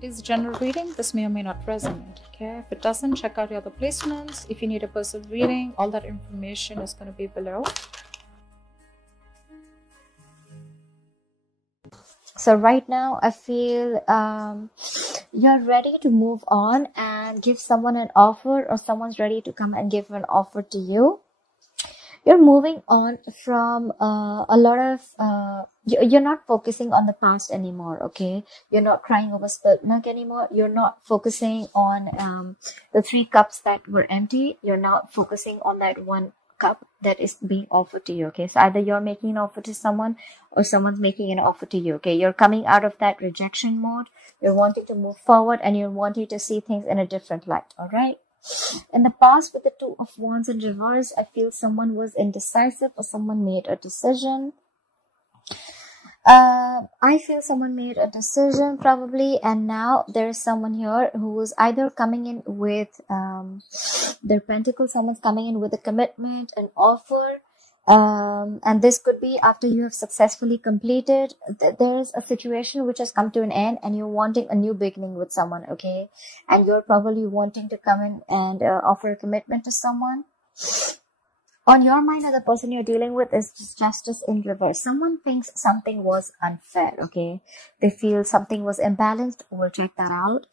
It is a general reading. This may or may not resonate. Okay, if it doesn't, check out your other placements. If you need a personal reading, all that information is going to be below. So right now, I feel you're ready to move on and give someone an offer, or someone's ready to come and give an offer to you. You're moving on from a lot of, you're not focusing on the past anymore, okay? You're not crying over spilled milk anymore. You're not focusing on the 3 cups that were empty. You're not focusing on that 1 cup that is being offered to you, okay? So either you're making an offer to someone or someone's making an offer to you, okay? You're coming out of that rejection mode. You're wanting to move forward and you're wanting to see things in a different light, all right? In the past, with the 2 of Wands in reverse, I feel someone was indecisive or someone made a decision. I feel someone made a decision probably, and now there is someone here who is either coming in with their pentacles. Someone's coming in with a commitment, an offer, and this could be after you have successfully completed. There is a situation which has come to an end and you're wanting a new beginning with someone, okay? And you're probably wanting to come in and offer a commitment to someone. On your mind, or the person you're dealing with is justice in reverse. Someone thinks something was unfair, okay? They feel something was imbalanced. We'll check that out.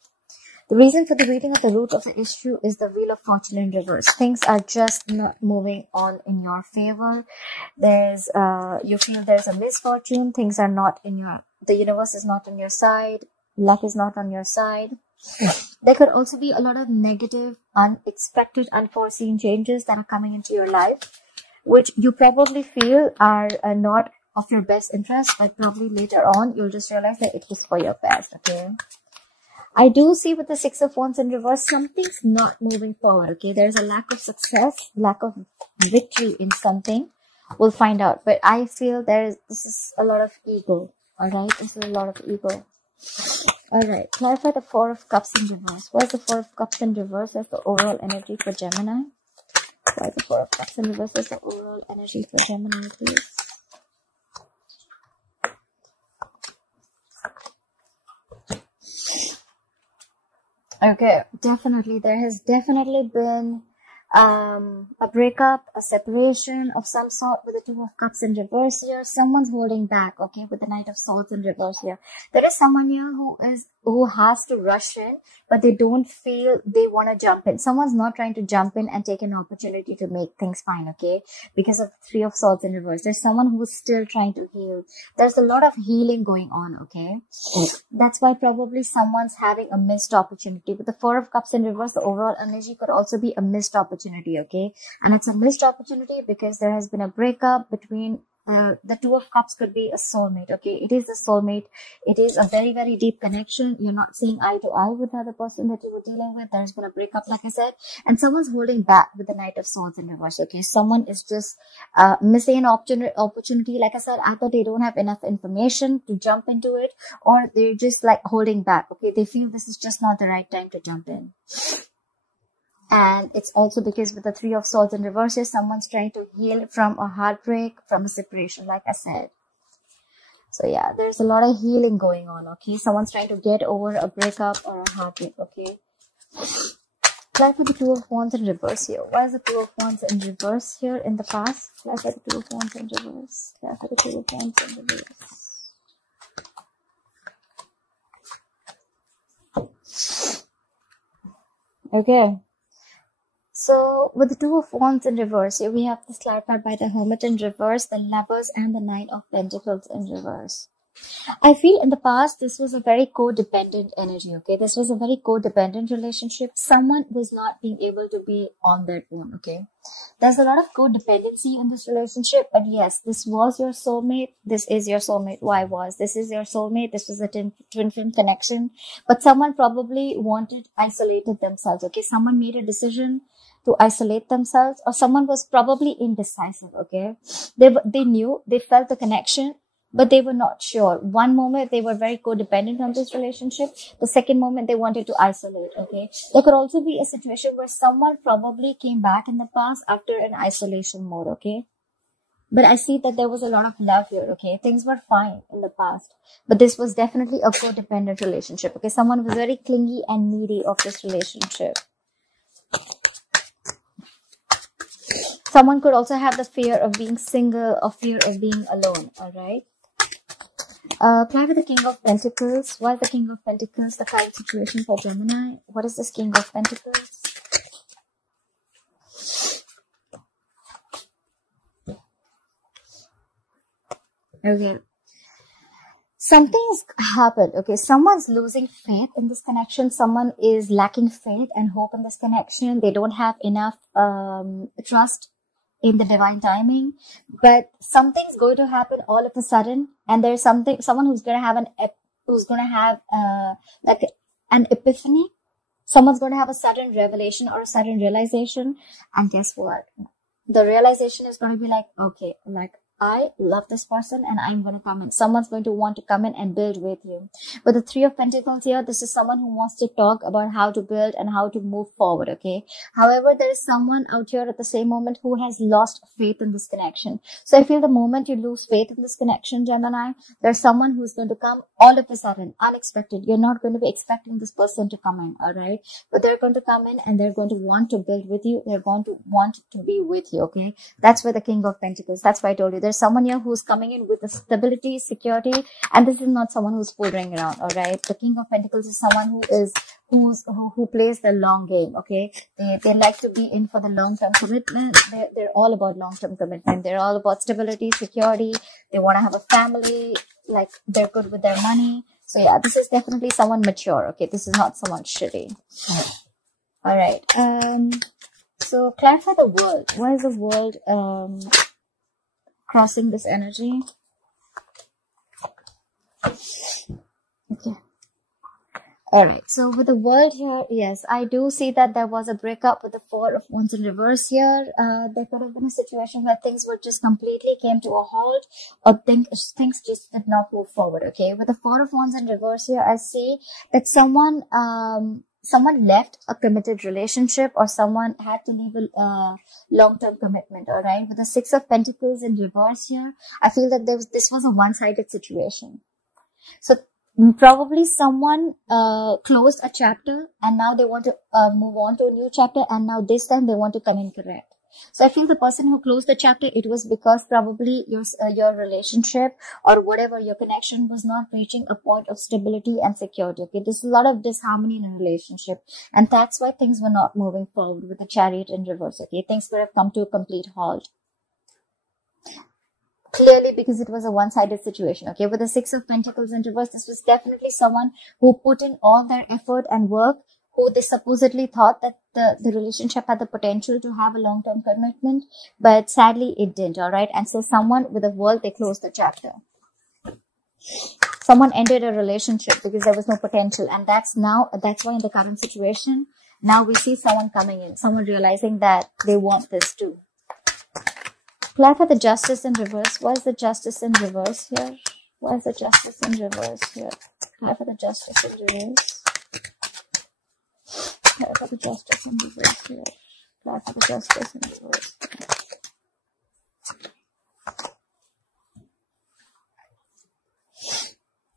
The reason for the reading of the root of the issue is the Wheel of Fortune in reverse. Things are just not moving on in your favor. There's, you feel there's a misfortune. Things are not in your, the universe is not on your side. Luck is not on your side. There could also be a lot of negative, unexpected, unforeseen changes that are coming into your life, which you probably feel are not of your best interest, but probably later on, you'll just realize that it was for your best, okay? I do see with the 6 of Wands in reverse, something's not moving forward, okay? There's a lack of success, lack of victory in something. We'll find out. But I feel this is a lot of ego, alright? This is a lot of ego. Alright, clarify the 4 of Cups in reverse. What is the 4 of Cups in reverse as the overall energy for Gemini? What is the 4 of Cups in reverse as the overall energy for Gemini, please? Okay, definitely. There has definitely been a breakup, a separation of some sort with the 2 of Cups in reverse here. Someone's holding back, okay, with the Knight of Swords in reverse here. There is someone here who has to rush in, but they don't feel they want to jump in. Someone's not trying to jump in and take an opportunity to make things fine, okay, because of the 3 of Swords in reverse. There's someone who's still trying to heal. There's a lot of healing going on, okay? That's why probably someone's having a missed opportunity. With the 4 of Cups in reverse, the overall energy could also be a missed opportunity, okay? And it's a missed opportunity because there has been a breakup between the 2 of Cups. Could be a soulmate, okay? It is a soulmate. It is a very, very deep connection. You're not seeing eye to eye with the other person that you were dealing with. There's been a breakup, like I said, and someone's holding back with the Knight of Swords in reverse, okay? Someone is just missing an opportunity. Like I said, either they don't have enough information to jump into it, or they're just like holding back, okay? They feel this is just not the right time to jump in. And it's also because with the 3 of Swords in reverse, someone's trying to heal from a heartbreak, from a separation, like I said. So yeah, there's a lot of healing going on, okay? Someone's trying to get over a breakup or a heartbreak, okay? Clarify the 2 of Wands in reverse here. Why is the 2 of Wands in reverse here in the past? Clarify the 2 of Wands in reverse. Clarify the 2 of Wands in reverse. Okay. So, with the 2 of Wands in reverse, here we have this clarified by the Hermit in reverse, the Lovers, and the 9 of Pentacles in reverse. I feel in the past, this was a very codependent energy, okay? This was a very codependent relationship. Someone was not being able to be on their own, okay? There's a lot of codependency in this relationship, but yes, this was your soulmate. This is your soulmate. Why was? This is your soulmate. This was a twin flame connection. But someone probably isolated themselves, okay? Someone made a decision to isolate themselves, or someone was probably indecisive, okay? They knew, they felt the connection, but they were not sure. One moment they were very codependent on this relationship. The second moment they wanted to isolate, okay? There could also be a situation where someone probably came back in the past after an isolation mode, okay? But I see that there was a lot of love here, okay? Things were fine in the past. But this was definitely a codependent relationship, okay? Someone was very clingy and needy of this relationship. Someone could also have the fear of being single or fear of being alone, alright? Clarify the King of Pentacles. Why is the King of Pentacles the current situation for Gemini? What is this King of Pentacles? Okay. Something's happened. Okay. Someone's losing faith in this connection. Someone is lacking faith and hope in this connection. They don't have enough trust in the divine timing. But something's going to happen all of a sudden. And there's someone who's going to have like an epiphany. Someone's going to have a sudden revelation or a sudden realization. And guess what? The realization is going to be like, okay, like, I love this person and I'm going to come in. Someone's going to want to come in and build with you. With the Three of Pentacles here, this is someone who wants to talk about how to build and how to move forward, okay? However, there is someone out here at the same moment who has lost faith in this connection. So I feel the moment you lose faith in this connection, Gemini, there's someone who's going to come all of a sudden, unexpected. You're not going to be expecting this person to come in, alright? But they're going to come in and they're going to want to build with you. They're going to want to be with you, okay? That's where the King of Pentacles, that's why I told you. There's someone here who's coming in with the stability, security, and this is not someone who's fooling around, all right? The King of Pentacles is someone who plays the long game, okay? They like to be in for the long-term commitment. They're all about long-term commitment. They're all about stability, security. They want to have a family, like they're good with their money. So yeah, this is definitely someone mature, okay? This is not someone shitty. All right. So clarify the world. Why is the world crossing this energy? Okay. Alright, so with the world here, yes, I do see that there was a breakup with the Four of Wands in reverse here. There could have been a situation where things were just completely came to a halt, or things just did not move forward, okay? With the Four of Wands in reverse here, I see that someone left a committed relationship, or someone had to leave a long-term commitment, all right? With the Six of Pentacles in reverse here, I feel that this was a one-sided situation. So probably someone closed a chapter and now they want to move on to a new chapter, and now this time they want to come in correct. So I feel the person who closed the chapter, it was because probably your relationship or whatever your connection was not reaching a point of stability and security. Okay, there's a lot of disharmony in a relationship, and that's why things were not moving forward with the Chariot in reverse. Okay, things would have come to a complete halt. Clearly, because it was a one-sided situation, okay? With the Six of Pentacles in reverse, this was definitely someone who put in all their effort and work, who they supposedly thought that the relationship had the potential to have a long-term commitment, but sadly it didn't, all right? And so someone with the world, they closed the chapter. Someone ended a relationship because there was no potential, and that's why in the current situation, now we see someone coming in, someone realizing that they want this too. Clarify the Justice in reverse. Why is the Justice in reverse here? Why is the Justice in reverse here? Clarify the Justice in reverse. Clarify the Justice in reverse here. Clarify the Justice in reverse.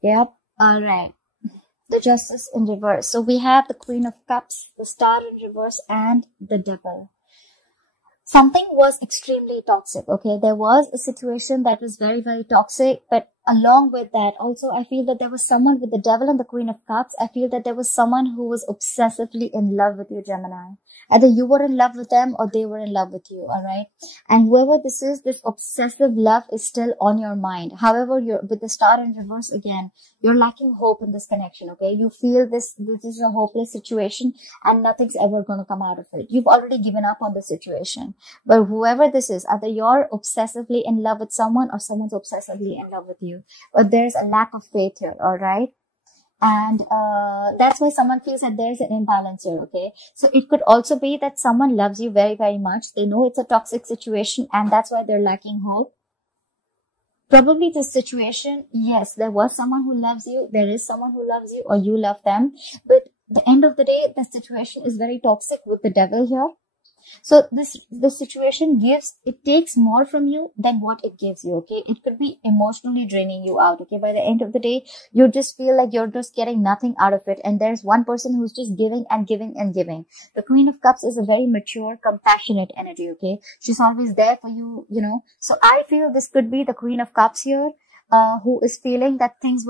Yep. All right. The Justice in reverse. So we have the Queen of Cups, the Star in reverse, and the Devil. Something was extremely toxic, okay? There was a situation that was very, very toxic, but along with that, also, I feel that there was someone with the Devil and the Queen of Cups. I feel that there was someone who was obsessively in love with you, Gemini. Either you were in love with them or they were in love with you, all right? And whoever this is, this obsessive love is still on your mind. However, with the Star in reverse again, you're lacking hope in this connection, okay? You feel this is a hopeless situation and nothing's ever going to come out of it. You've already given up on the situation. But whoever this is, either you're obsessively in love with someone or someone's obsessively in love with you. But there's a lack of faith here, all right? And that's why someone feels that there's an imbalance here, okay? So it could also be that someone loves you very, very much. They know it's a toxic situation and that's why they're lacking hope. Probably this situation, yes, there was someone who loves you. There is someone who loves you or you love them. But at the end of the day, the situation is very toxic with the Devil here. So this situation takes more from you than what it gives you, okay? It could be emotionally draining you out, okay? By the end of the day, you just feel like you're just getting nothing out of it. And there's one person who's just giving and giving and giving. The Queen of Cups is a very mature, compassionate energy, okay? She's always there for you, you know. So I feel this could be the Queen of Cups here. Who is feeling that things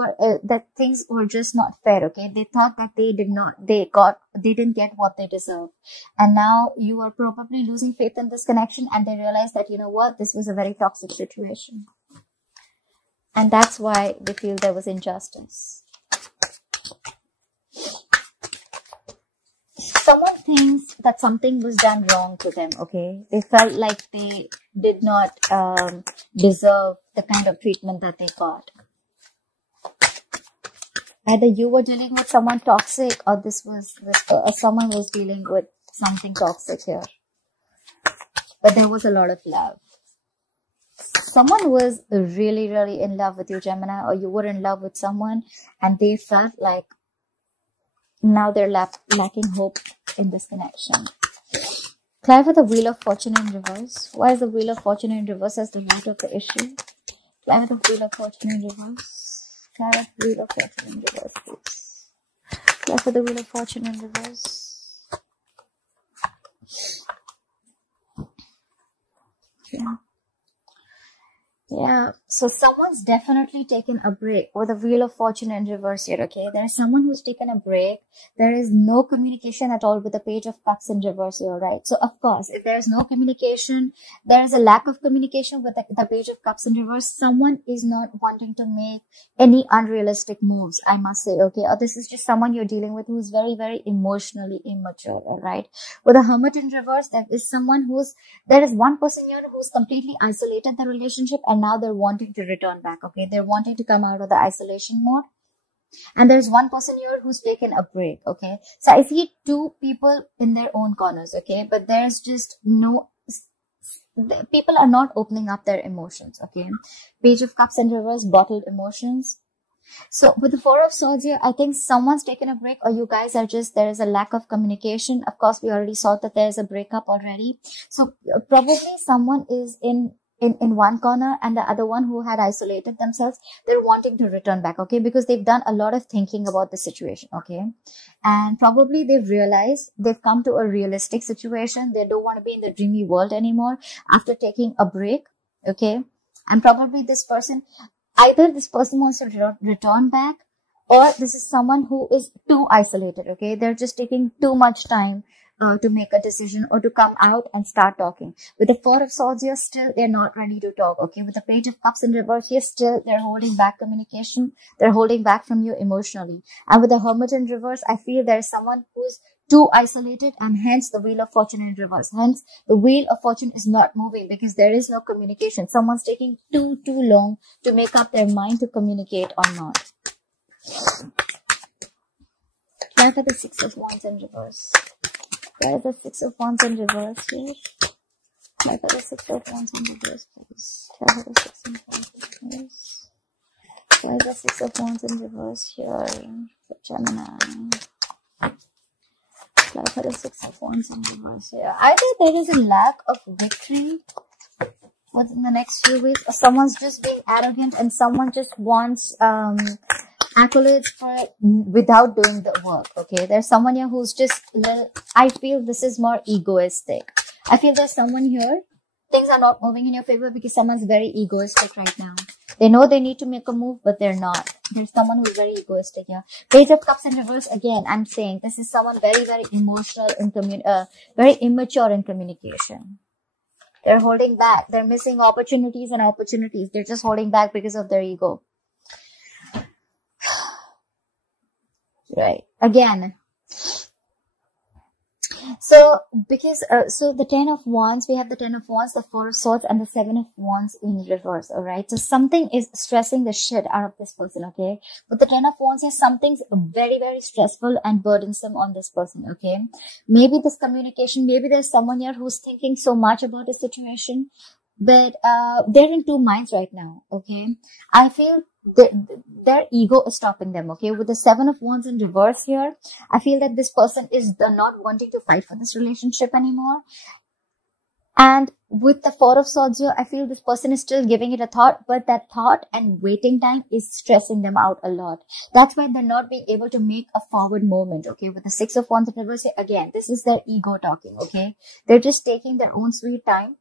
were just not fair, okay? They thought that they didn't get what they deserve. And now you are probably losing faith in this connection, and they realize that, you know what, this was a very toxic situation. And that's why they feel there was injustice. Someone thinks that something was done wrong to them, okay? They felt like they did not deserve the kind of treatment that they got. Either you were dealing with someone toxic, or someone was dealing with something toxic here. But there was a lot of love. Someone was really, really in love with you, Gemini, or you were in love with someone, and they felt like now they're lacking hope in this connection. Clarify the Wheel of Fortune in reverse. Why is the Wheel of Fortune in reverse as the root of the issue? Clarify the Wheel of Fortune in reverse. Clarify the Wheel of Fortune in reverse, please. Clarify the Wheel of Fortune in reverse. Yeah, so someone's definitely taken a break with the Wheel of Fortune in reverse here, okay? There is someone who's taken a break. There is no communication at all with the Page of Cups in reverse here, right? So, of course, if there's no communication, there is a lack of communication with the Page of Cups in reverse. Someone is not wanting to make any unrealistic moves, I must say, okay? Or this is just someone you're dealing with who's very, very emotionally immature, all right? With the Hermit in reverse, there is one person here who's completely isolated the relationship, and now they're wanting to return back, okay? They're wanting to come out of the isolation mode. And there's one person here who's taken a break, okay? So I see two people in their own corners, okay? But there's just people are not opening up their emotions, okay? Page of Cups in reverse, bottled emotions. So with the Four of Swords here, I think someone's taken a break, or you guys are there is a lack of communication. Of course, we already saw that there's a breakup already. So probably someone is in one corner, and the other one who had isolated themselves, they're wanting to return back, okay? Because they've done a lot of thinking about the situation, okay? And probably they've realized they've come to a realistic situation. They don't want to be in the dreamy world anymore after taking a break, okay? And probably either this person wants to return back, or this is someone who is too isolated, okay? They're just taking too much time to make a decision or to come out and start talking. With the Four of Swords here, still they're not ready to talk, okay? With the Page of Cups in reverse here, still they're holding back communication. They're holding back from you emotionally. And with the Hermit in reverse, I feel there's someone who's too isolated, and hence the Wheel of Fortune in reverse. Hence, the Wheel of Fortune is not moving because there is no communication. Someone's taking too long to make up their mind to communicate or not. Clarify the Six of Wands in reverse. Where is the Six of Wands in reverse here? Where is the Six of Wands in reverse, please? Where is the Six of Wands in reverse? Where is the Six of Wands in reverse here for Gemini? Where is the Six of Wands in reverse here? Either there is a lack of victory within the next few weeks, or someone's just being arrogant and someone just wants accolades for it without doing the work, okay? There's someone here who's just I feel this is more egoistic. I feel there's someone here, things are not moving in your favor because someone's very egoistic right now. They know they need to make a move, but they're not. There's someone who's very egoistic here. Page of Cups in reverse, again, I'm saying this is someone very, very emotional and very immature in communication. They're holding back. They're missing opportunities and opportunities. They're just holding back because of their ego. Right. Again. So, because, so the Ten of Wands, we have the Ten of Wands, the Four of Swords, and the Seven of Wands in reverse, alright? So, something is stressing the shit out of this person, okay? With the Ten of Wands here, something's very, very stressful and burdensome on this person, okay? Maybe this communication, maybe there's someone here who's thinking so much about the situation, but they're in two minds right now, okay? I feel their ego is stopping them, okay? With the Seven of Wands in reverse here, I feel that this person is not wanting to fight for this relationship anymore. And with the Four of Swords here, I feel this person is still giving it a thought, but that thought and waiting time is stressing them out a lot. That's why they're not being able to make a forward movement, okay? With the Six of Wands in reverse, again, this is their ego talking, okay? They're just taking their own sweet time.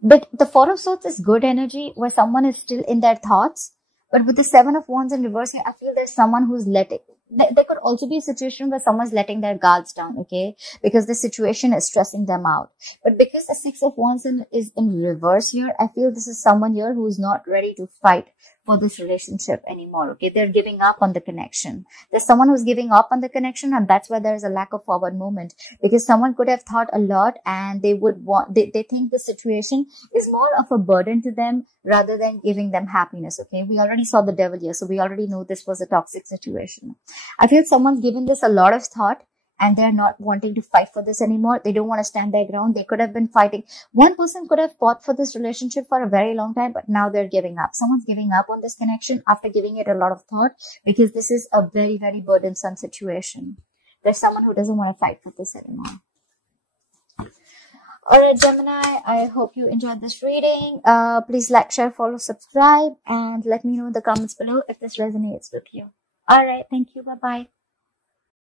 But the Four of Swords is good energy where someone is still in their thoughts. But with the Seven of Wands in reverse here, I feel there's someone who's letting, there could also be a situation where someone's letting their guards down, okay? Because the situation is stressing them out. But because the Six of Wands is in reverse here, I feel this is someone here who's not ready to fight for this relationship anymore, okay? They're giving up on the connection. There's someone who's giving up on the connection, and that's why there's a lack of forward movement, because someone could have thought a lot and they would want, they think the situation is more of a burden to them rather than giving them happiness, okay? We already saw the devil here, so we already know this was a toxic situation. I feel someone's given this a lot of thought and they're not wanting to fight for this anymore. They don't want to stand their ground. They could have been fighting. One person could have fought for this relationship for a very long time, but now they're giving up. Someone's giving up on this connection after giving it a lot of thought, because this is a very, very burdensome situation. There's someone who doesn't want to fight for this anymore. Alright, Gemini, I hope you enjoyed this reading. Please like, share, follow, subscribe, and let me know in the comments below if this resonates with you. Alright, thank you. Bye-bye.